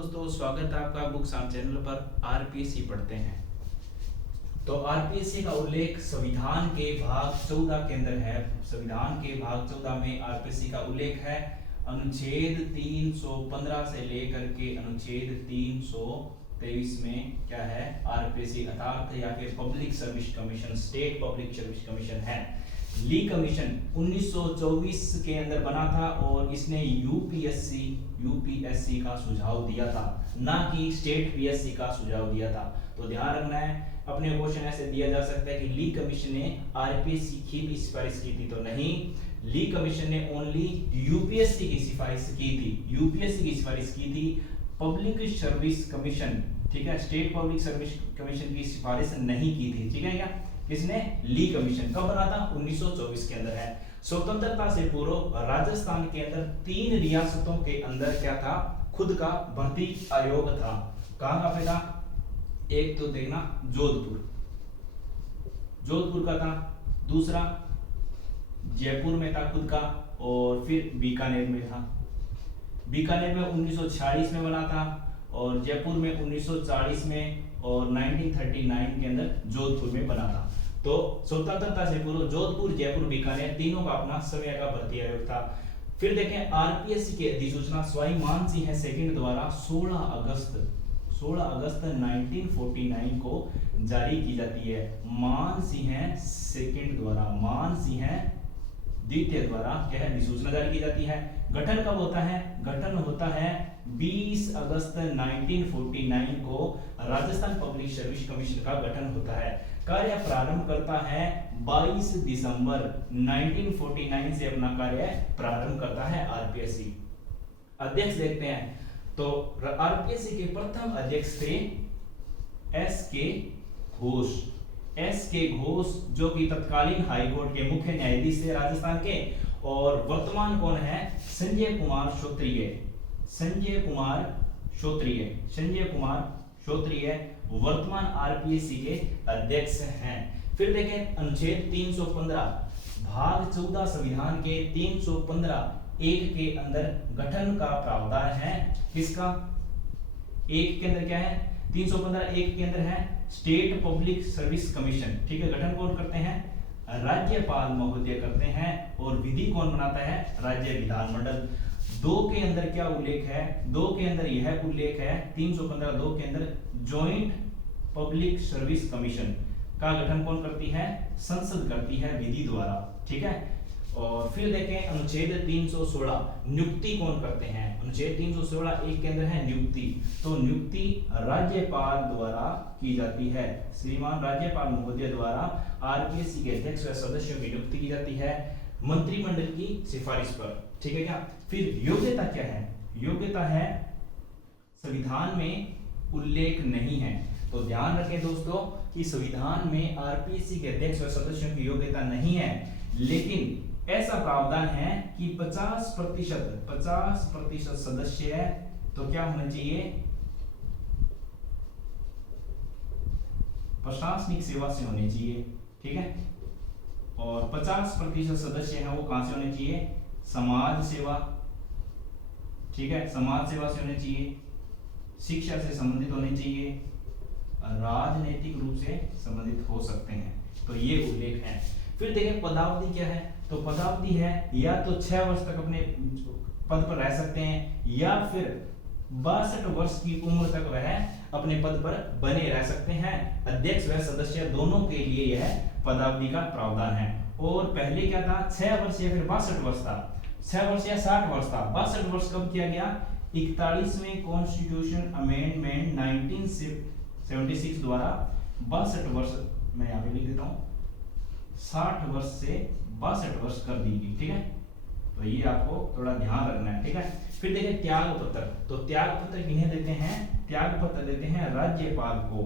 दोस्तों, स्वागत है आपका बुक साम चैनल पर। आरपीएससी पढ़ते हैं। तो आरपीएससी का उल्लेख संविधान के भाग 14 के अंदर है। संविधान के भाग 14 में आरपीएससी का उल्लेख है। अनुच्छेद 315 से लेकर के अनुच्छेद 323 में क्या है? आरपीएससी अर्थात या फिर public service commission, state public service commission है। ली कमीशन 1924 के अंदर बना था और इसने यूपीएससी का सुझाव दिया था, ना कि स्टेट पीएससी का सुझाव दिया था। तो ध्यान रखना है, अपने क्वेश्चन ऐसे दिया जा सकता है कि ली कमीशन ने आरपीएससी की भी सिफारिश की थी, तो नहीं, ली कमीशन ने ओनली यूपीएससी की सिफारिश की थी। यूपीएससी की सिफारिश की थी, पब्लिक सर्विस कमीशन, ठीक है, स्टेट पब्लिक सर्विस कमीशन की सिफारिश नहीं की थी। ठीक है क्या? किसने? ली कमीशन। कब बना था? 1924 के अंदर है। स्वतंत्रता से पूर्व राजस्थान के अंदर 3 रियासतों के अंदर क्या था? खुद का भर्ती आयोग था। कहां पे था? एक तो देखना, जोधपुर का था, दूसरा जयपुर में था खुद का, और फिर बीकानेर में था। बीकानेर में 1946 में बना था और जयपुर में 1940 में और 1939 के अंदर जोधपुर में बना था। तो स्वतंत्रता से पूर्व जोधपुर, जयपुर, बीकानेर तीनों का अपना समय का भर्ती आयोग था। फिर देखें आरपीएससी की अधिसूचना स्वाई मान सिंह सेकंड द्वारा 16 अगस्त 1949 को जारी की जाती है। मान सिंह सेकंड द्वारा, मान सिंह द्वितीय द्वारा क्या है? अधिसूचना जारी की जाती है। गठन कब होता है? गठन होता है 20 अगस्त 1949 को राजस्थान पब्लिक सर्विस कमीशन का गठन होता है। कार्य प्रारंभ करता है 22 दिसंबर 1949 से अपना कार्य प्रारंभ करता है आरपीएससी। अध्यक्ष देखते हैं तो आरपीएससी के प्रथम अध्यक्ष थे एस के घोष, जो कि तत्कालीन हाईकोर्ट के मुख्य न्यायाधीश थे राजस्थान के। और वर्तमान कौन है? संजय कुमार क्षत्रिय वर्तमान आरपीएससी के अध्यक्ष हैं। फिर देखें अनुच्छेद 315 भाग 14 संविधान के 315 एक के अंदर गठन का प्रावधान है। किसका? एक के अंदर क्या है? 315 एक के अंदर है स्टेट पब्लिक सर्विस कमीशन। ठीक है, गठन कौन करते हैं? राज्यपाल महोदय करते हैं। और विधि कौन बनाता है? राज्य विधानमंडल। 2 के अंदर क्या उल्लेख है? 2 के अंदर यह उल्लेख है, 315 2 के अंदर जॉइंट पब्लिक सर्विस कमीशन का गठन कौन करती है? संसद करती है विधि द्वारा। ठीक है। और फिर देखें अनुच्छेद 316 नियुक्ति कौन करते हैं? अनुच्छेद 316 एक के अंदर है नियुक्ति। तो नियुक्ति राज्यपाल द्वारा की जाती है। श्रीमान राज्यपाल महोदय द्वारा आरपीएससी के अध्यक्ष व सदस्यों की नियुक्ति की जाती है मंत्रिमंडल की सिफारिश पर। ठीक है क्या? फिर योग्यता क्या है? योग्यता है संविधान में उल्लेख नहीं है। तो ध्यान रखें दोस्तों कि संविधान में आरपीएससी के अध्यक्ष व सदस्यों की योग्यता नहीं है, लेकिन ऐसा प्रावधान है कि 50% सदस्य है तो क्या होना चाहिए? प्रशासनिक सेवा से होने चाहिए। ठीक है। और 50% सदस्य हैं वो कहां से होने चाहिए? समाज सेवा। ठीक है, समाज सेवा से होने चाहिए, शिक्षा से संबंधित होने चाहिए, राजनीतिक रूप से संबंधित हो सकते हैं। तो ये उल्लेख है। फिर देखें पदावधि क्या है? तो पदावधि है या तो 6 वर्ष तक अपने पद पर रह सकते हैं, या फिर 62 वर्ष की उम्र तक वह अपने पद पर बने रह सकते हैं। अध्यक्ष व सदस्य दोनों के लिए यह पदावधि का प्रावधान है। और पहले क्या था? 6 वर्ष या फिर 62 वर्ष था। 6 वर्ष या 60 वर्ष था। 62 वर्ष कब किया गया? 41वें कॉन्स्टिट्यूशन अमेंडमेंट 1976 द्वारा 62 वर्ष, मैं यहाँ पे लिख देता हूँ, 60 वर्ष से 62 वर्ष कर दी गई। ठीक है, तो ये आपको थोड़ा ध्यान रखना है। ठीक है। फिर देखें त्याग पत्र। तो त्याग पत्र किन्हें देते हैं? त्याग पत्र देते हैं राज्यपाल को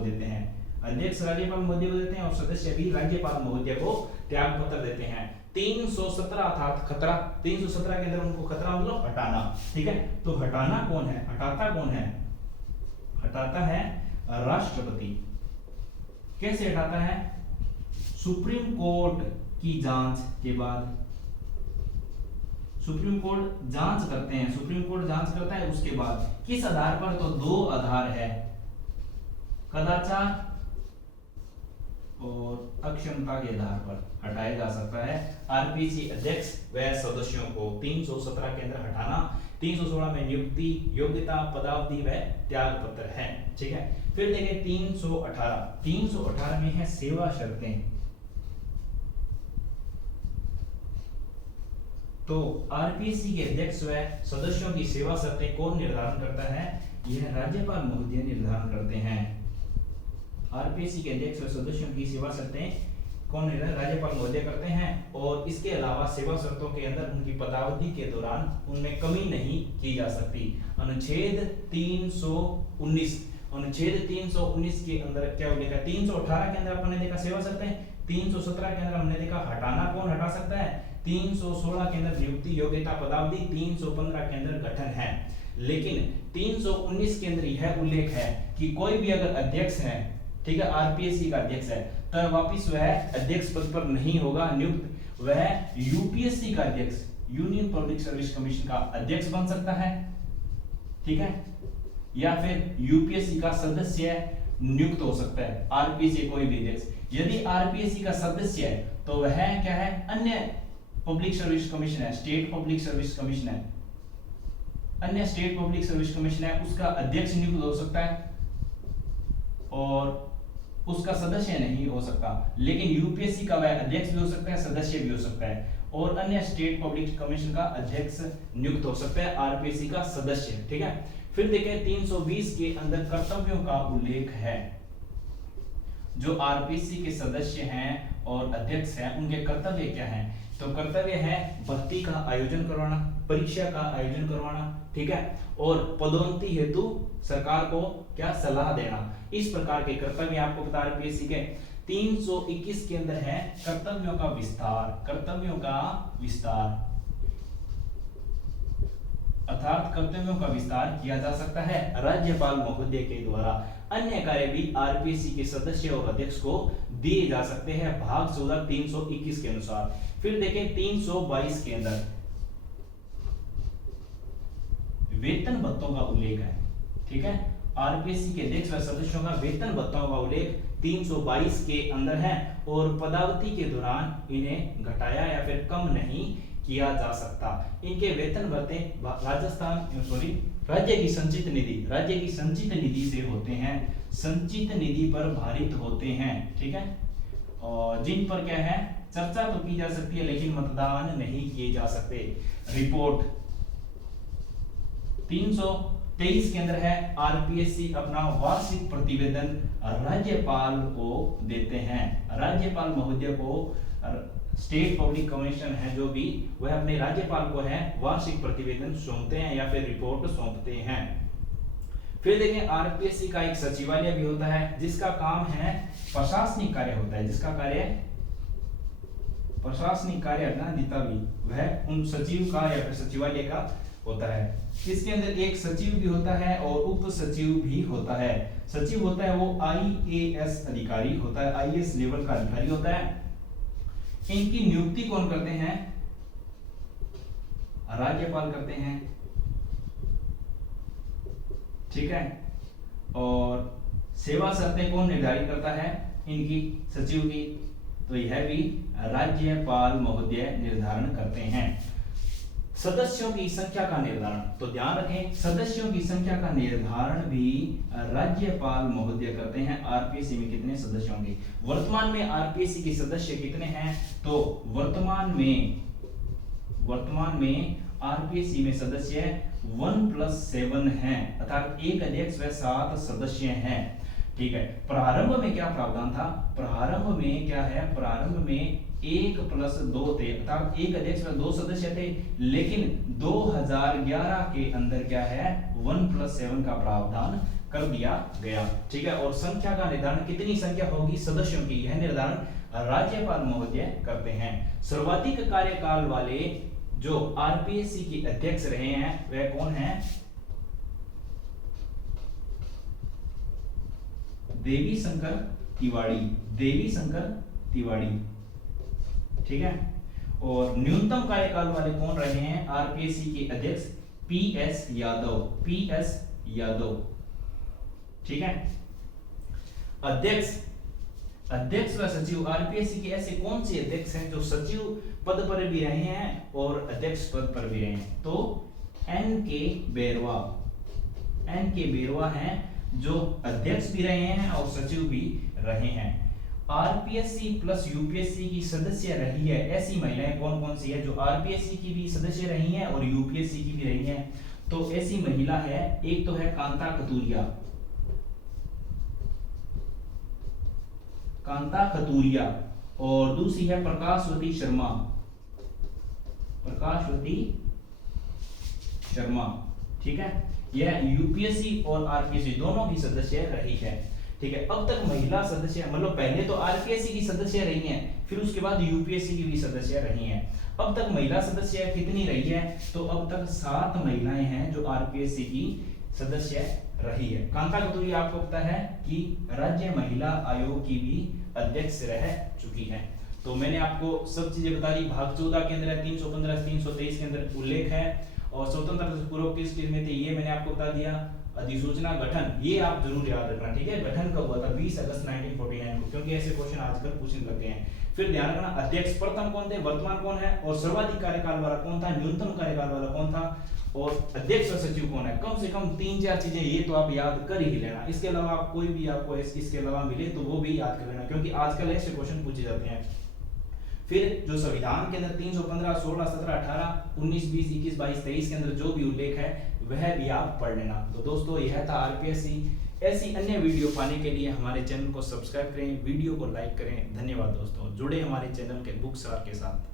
देते हैं। अध्यक्ष राज्यपाल महोदय को देते हैं और सदस्य भी राज्यपाल महोदय को त्याग पत्र देते हैं। 317 अर्थात खतरा, 317 के अंदर उनको खतरा मतलब हटाना। ठीक है, तो हटाना कौन है? हटाता कौन है? हटाता है राष्ट्रपति। कैसे हटाता है? सुप्रीम कोर्ट की जांच के बाद सुप्रीम कोर्ट जांच करते हैं, सुप्रीम कोर्ट जांच करता है, उसके बाद किस आधार पर, तो दो आधार है, कदाचार और अक्षमता के आधार पर हटाया जा सकता है आरपीसी अध्यक्ष व सदस्यों को। 317 के अंदर हटाना, 316 में नियुक्ति, योग्यता, पदावधि व त्याग पत्र है, ठीक है। फिर देखें 318 में है सेवा शर्तें। तो आरपीसी के अध्यक्ष व सदस्यों की सेवा शर्तें कौन निर्धारण करता है, यह राज्यपाल महोदय निर्धारण करते हैं। आरपीसी के अध्यक्ष व सदस्यों की सेवा शर्तें कौन राज्यपाल महोदय करते हैं। और इसके अलावा सेवा शर्तों के अंदर उनकी पदावधि के दौरान उनमें कमी नहीं की जा सकती। अनुच्छेद 319 के अंदर क्या उल्लेख है, 318 के अंदर अपन ने देखा सेवा शर्तें, 317 के अंदर हमने देखा हटाना कौन हटा सकता है, 316 के अंदर नियुक्ति, योग्यता, पदावधि, 315 के अंदर गठन है। लेकिन 319 के अंदर यह उल्लेख है कि कोई भी अगर अध्यक्ष है, ठीक है, आरपीएससी का अध्यक्ष है, तो वापिस वह अध्यक्ष पद पर नहीं होगा नियुक्त, वह यूपीएससी का अध्यक्ष, यूनियन पब्लिक सर्विस कमीशन का अध्यक्ष बन सकता है, ठीक है, या फिर यूपीएससी का सदस्य नियुक्त हो सकता है, आरपीएससी कोई भी अध्यक्ष। यदि आरपीएससी का सदस्य है तो वह क्या है, अन्य पब्लिक सर्विस कमीशन है, स्टेट पब्लिक सर्विस कमीशन है, अन्य स्टेट पब्लिक सर्विस कमीशन है, उसका अध्यक्ष नियुक्त हो सकता है और उसका सदस्य नहीं हो सकता। लेकिन यूपीएससी का वह अध्यक्ष भी हो सकता है, सदस्य भी हो सकता है, और अन्य स्टेट पब्लिक कमीशन का अध्यक्ष नियुक्त हो सकता है, आरपीएससी का सदस्य, ठीक है। फिर देखें 320 के अंदर कर्तव्यों का उल्लेख है। जो आरपीएससी के सदस्य हैं और अध्यक्ष हैं, उनके कर्तव्य क्या हैं, तो कर्तव्य है भर्ती का आयोजन करवाना, परीक्षा का आयोजन करवाना, ठीक है, और पदोन्नति हेतु सरकार को क्या सलाह देना। इस प्रकार के कर्तव्य आपको बता आरपीएससी के। 321 के अंदर है कर्तव्यों का विस्तार, कर्तव्यों का विस्तार, अर्थात कर्तव्यों का विस्तार किया जा सकता है राज्यपाल महोदय के द्वारा। अन्य कार्य भी आरपीएससी के सदस्य और अध्यक्ष को दिए जा सकते हैं भाग 14 321 के अनुसार। फिर देखें 322 के अंदर वेतन भत्तों का उल्लेख है, ठीक है, आरपीएससी के अध्यक्ष व सदस्यों का वेतन भत्तों का उल्लेख 322 के अंदर है और पदावधि के दौरान इन्हें घटाया या फिर कम नहीं किया जा सकता। इनके वेतन भत्ते राज्य की संचित निधि से होते हैं, संचित निधि पर भारित होते हैं, ठीक है, और जिन पर क्या है चर्चा तो की जा सकती है लेकिन मतदान नहीं किए जा सकते। रिपोर्ट 323 के अंदर है आरपीएससी अपना वार्षिक प्रतिवेदन राज्यपाल को देते हैं, राज्यपाल महोदय को स्टेट पब्लिक कमीशन है जो भी, वह अपने राज्यपाल को है वार्षिक प्रतिवेदन सौंपते हैं या फिर रिपोर्ट सौंपते हैं। फिर देखें आरपीएससी का एक सचिवालय भी होता है जिसका काम है प्रशासनिक कार्य होता है, जिसका कार्य प्रशासनिक कार्य ना जितना भी वह उन सचिव का या फिर सचिवालय का होता है। इसके अंदर एक सचिव भी होता है और उप सचिव भी होता है। सचिव होता है वो आईएएस अधिकारी होता है, आईएएस लेवल का अधिकारी होता है। इनकी नियुक्ति कौन करते हैं, राज्यपाल करते हैं, ठीक है, और सेवा शर्तें कौन निर्धारित करता है इनकी सचिव की, तो यह भी राज्यपाल महोदय निर्धारण करते हैं। सदस्यों की संख्या का निर्धारण, तो ध्यान रखें सदस्यों की संख्या का निर्धारण भी राज्यपाल महोदय करते हैं। आरपीएससी में कितने सदस्य होंगे, वर्तमान में आरपीएससी के सदस्य कितने हैं, तो वर्तमान में आरपीएससी में सदस्य 1+7 हैं, अर्थात एक अध्यक्ष व 7 सदस्य हैं, ठीक है। प्रारंभ में क्या प्रावधान था, प्रारंभ में क्या है, प्रारंभ में 1+2 थे, अर्थात एक अध्यक्ष व 2 सदस्य थे, लेकिन 2011 के अंदर क्या है 1+7 का प्रावधान कर दिया गया, ठीक है। और संख्या का निर्धारण कितनी संख्या होगी सदस्यों की, यह निर्धारण राज्यपाल महोदय करते हैं। सर्वाधिक कार्यकाल वाले जो आरपीएससी के अध्यक्ष रहे हैं वह कौन है, देवी शंकर तिवारी, ठीक है। और न्यूनतम कार्यकाल वाले कौन रहे हैं? आरपीएससी के अध्यक्ष पीएस यादव, पीएस यादव, ठीक है। अध्यक्ष व सचिव, आरपीएससी के ऐसे कौन से अध्यक्ष हैं जो सचिव पद पर भी रहे हैं और अध्यक्ष पद पर भी रहे हैं? तो एन के बेरवा हैं जो अध्यक्ष भी रहे हैं और सचिव भी रहे हैं। आरपीएससी प्लस यूपीएससी की सदस्य रही है ऐसी महिलाएं कौन कौन सी है जो आरपीएससी की भी सदस्य रही हैं और यूपीएससी की भी रही हैं? तो ऐसी महिला है, एक तो है कांता कतूरिया और दूसरी है प्रकाशवती शर्मा, ठीक है। यह यूपीएससी और आरपीएससी दोनों की सदस्य रही है, ठीक है। अब तक महिला सदस्य, मतलब पहले तो आरपीएससी की सदस्य रही हैं, फिर उसके बाद यूपीएससी की भी सदस्य रही हैं। अब तक महिला सदस्य कितनी रही है? तो अब तक 7 महिलाएं हैं जो आरपीएससी की सदस्य रही है। कांता कतूरिया आपको पता है कि राज्य महिला आयोग की भी अध्यक्ष रह चुकी है। तो मैंने आपको सब चीजें बता दी। भाग 14 के अंदर 315 323 के अंदर उल्लेख है और स्वतंत्रता से पूर्व किस स्टेज में थे ये मैंने आपको बता दिया। अधिसूचना गठन ये आप जरूर याद रखना, ठीक है। गठन कब हुआ था? 20 अगस्त 1949 को, क्योंकि ऐसे क्वेश्चन आजकल पूछने लग गए हैं। फिर ध्यान रखना अध्यक्ष प्रथम कौन थे, वर्तमान कौन है, और सर्वाधिक कार्यकाल वाला कौन था, न्यूनतम कार्यकाल वाला कौन था, और अध्यक्ष और सचिव कौन है। कम से कम 3-4 चीजें ये तो आप याद कर ही लेना। इसके अलावा आप कोई भी आपको इसके अलावा मिले तो वो भी याद कर लेना, क्योंकि आजकल ऐसे क्वेश्चन पूछे जाते हैं। फिर जो संविधान के अंदर 315, 16, 17, 18, 19, 20, 21, 22, 23 के अंदर जो भी उल्लेख है वह भी आप पढ़ लेना। तो दोस्तों यह था आरपीएससी। ऐसी अन्य वीडियो पाने के लिए हमारे चैनल को सब्सक्राइब करें, वीडियो को लाइक करें। धन्यवाद दोस्तों, जुड़े हमारे चैनल के बुक सवार के साथ।